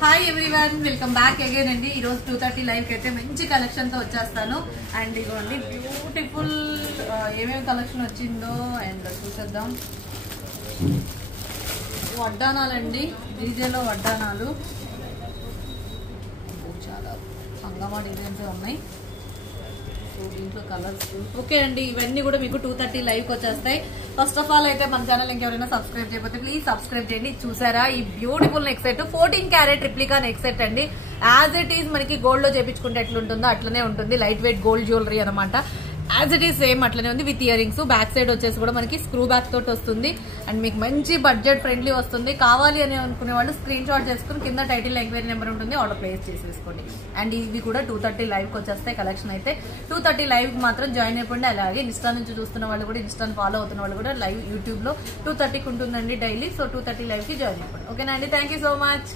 Hi everyone, welcome back again అండి. ఈ రోజు 2:30 లైవ్ అయితే మంచి కలెక్షన్ తో వచ్చేస్తాను. అండ్ ఇదిగోండి బ్యూటిఫుల్ ఏమేమి కలెక్షన్ వచ్చిందో అండ్ చూసేద్దాం. వడ్డానాలండి, డీజేలో వడ్డానాలు చాలా హంగామా డిజైన్స్ ఉన్నాయి. సో దీంట్లో కలర్స్ ఓకే అండి. ఇవన్నీ కూడా మీకు 2:30 లైవ్ వచ్చేస్తాయి. ఫస్ట్ ఆఫ్ ఆల్ అయితే మన ఛానల్ ఇంకెవరైనా సబ్స్క్రైబ్ చేయకపోతే ప్లీజ్ సబ్స్క్రైబ్ చేయండి. చూసారా ఈ beautiful neck set, 14 carrot replica neck set అండి. యాజ్ ఇట్ ఈస్ మనకి గోల్డ్ లో చేపించుకుంటే ఎట్లుంటుందో అట్లనే ఉంటుంది. లైట్ వెయిట్ గోల్డ్ జ్యువెలరీ అనమాట. యాజ్ ఇట్ ఈస్ సేమ్ అట్లనే ఉంది with ear rings. Back side వచ్చేసి కూడా మనకి స్క్రూ బ్యాక్ తోటి వస్తుంది. అండ్ మీకు మంచి బడ్జెట్ ఫ్రెండ్లీ వస్తుంది. కావాలి అని అనుకునే వాళ్ళు స్క్రీన్ షాట్ చేసుకుని కింద టైటిల్ ఎంక్వైరీ నెంబర్ ఉంటుంది, ఆర్డర్ ప్లేస్ చేసేసుకోండి. అండ్ ఇవి కూడా 2:30 లైవ్ కి వచ్చేస్తాయి. కలెక్షన్ అయితే 2:30 లైవ్ మాత్రం జాయిన్ అయిపోండి. అలాగే ఇన్స్టా నుంచి చూస్తున్న వాళ్ళు కూడా, ఇన్స్టాని ఫాలో అవుతున్న వాళ్ళు కూడా లైవ్ యూట్యూబ్ లో 2:30కి ఉంటుందండి డైలీ. సో 2:30 లైవ్ కి జాయిన్ అయిపోండి. ఓకేనా అండి, థ్యాంక్ యూ సో మచ్.